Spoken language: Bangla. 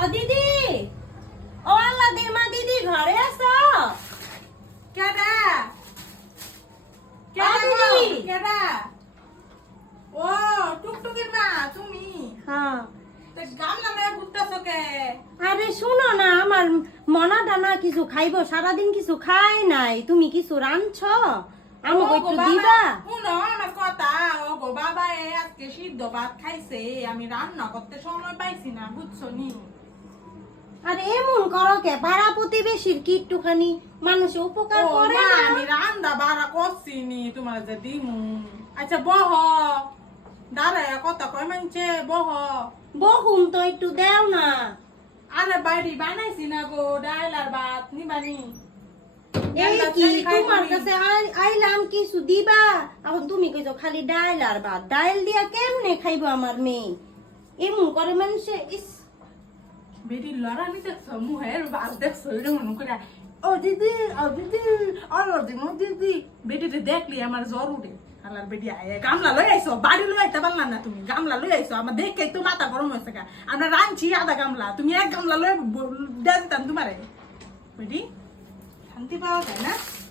ও দিদি, ও আল্লাদের মা দিদি ঘরে আছো? কেডা ও দিদি। কেডা ও টুকটুকির মা তুমি হ্যাঁ। তে গামলা লয়ে ঘুরতাছো কে? আরে শুনো না, আমার মনাটা না কিছু খাইবো, সারাদিন কিছু খাই নাই। তুমি কিছু রাঁধছো আমাকে একটু দিবা? শুনো আমার কথা। ও গো বাবা আজকে সিদ্ধ ভাত খাইছে, আমি রান্না করতে সময় পাইছি না, বুঝছো নি? আরে এমন করো কে? পাড়া প্রতিবেশীর কি একটুখানি মানুষে উপকার ও করে মা, না? আমি রান্না বাড়া করছি নি, তোমার যে দিমু। আচ্ছা বহ, দাঁড়ায় কথা কয় মানছে, বহ। বহুম তো একটু দেও না। আরে বাড়ি বানাইছি না গো, ডাইল আর ভাত নিবানি। এই কি তোমার কাছে আইলাম কিছু দিবা, এখন তুমি কইছো খালি ডাইল আর ভাত। ডাইল দিয়া কেমনে খাইবো আমার মেয়ে? এমন করে মানুষে। ইস, বেটি লড়ানি দেখছো, মুহের বাস দেখছো, এটা মনে করে ও দিদি, ও দিদি, ও দিদি। বেটিতে দেখলি আমার জ্বর উঠে। হালার বেটি আয় গামলা লই আইছো, বাড়ি লই আইতে পারলা না তুমি, গামলা লই আইছো। আমার দেখে তো মাথা গরম হয়েছে গা। আমরা রাঁধছি আধা গামলা, তুমি এক গামলা লই দিয়ে দিতাম তোমারে। বেটি শান্তি পাওয়া যায় না?